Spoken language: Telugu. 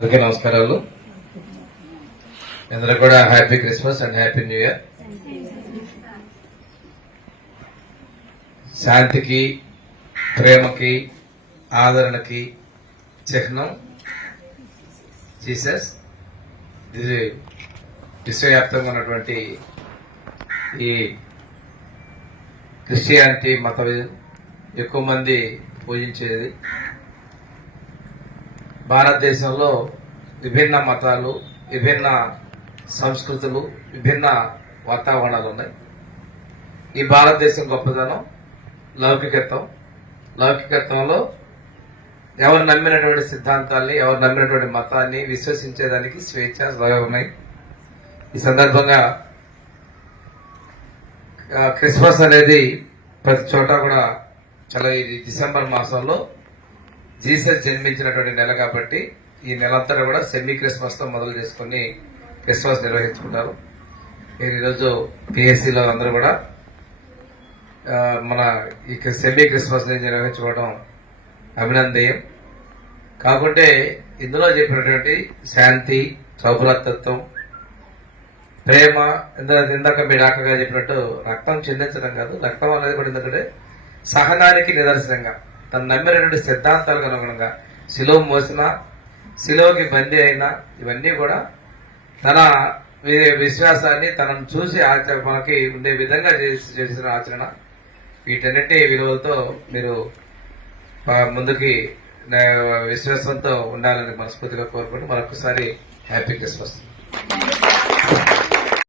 అందరికీ నమస్కారాలు. అందరూ కూడా happy Christmas and happy new year. శాంతికి ప్రేమకి ఆదరణకి చిహ్నం. జీసస్ ఇది విశ్వవ్యాప్తంగా ఉన్నటువంటి ఈ క్రిస్టియానిటీ మత ఎక్కువ మంది పూజించేది భారతదేశంలో విభిన్న మతాలు విభిన్న సంస్కృతులు విభిన్న వాతావరణాలు ఉన్నాయి. ఈ భారతదేశం గొప్పదనం లౌకికత్వం. లౌకికత్వంలో ఎవరు నమ్మినటువంటి సిద్ధాంతాల్ని ఎవరు నమ్మినటువంటి మతాన్ని విశ్వసించేదానికి స్వేచ్ఛ స్వయం ఉన్నాయి ఈ సందర్భంగా క్రిస్మస్ అనేది ప్రతి చోట కూడా చాలా ఇది డిసెంబర్ మాసంలో జీసస్ జన్మించినటువంటి నెల కాబట్టి ఈ నెలంతా కూడా సెమీ క్రిస్మస్తో మొదలు చేసుకుని క్రిస్మస్ నిర్వహించుకుంటారు. మీరు ఈరోజు పిఎస్సిలో అందరూ కూడా మన ఈ సెమీ క్రిస్మస్ని నిర్వహించుకోవడం అభినందనీయం. కాకుంటే ఇందులో చెప్పినటువంటి శాంతి సౌభ్రతత్వం ప్రేమ ఇందాక ఇందాక మీ చెప్పినట్టు రక్తం చెందించడం కాదు రక్తం అనేది కూడా ఎందుకంటే సహనానికి నిదర్శనంగా తను నమ్మినటువంటి సిద్ధాంతాలకు అనుగుణంగా శిలో మోసిన శిలోకి బందీ అయిన ఇవన్నీ కూడా తన విశ్వాసాన్ని తనను చూసి ఆచర మనకి ఉండే విధంగా చేసి- చేసిన ఆచరణ. వీటన్నిటి విలువలతో మీరు ముందుకి విశ్వాసంతో ఉండాలని మనస్ఫూర్తిగా కోరుకుంటూ మరొకసారి హ్యాపీ క్రిస్మస్.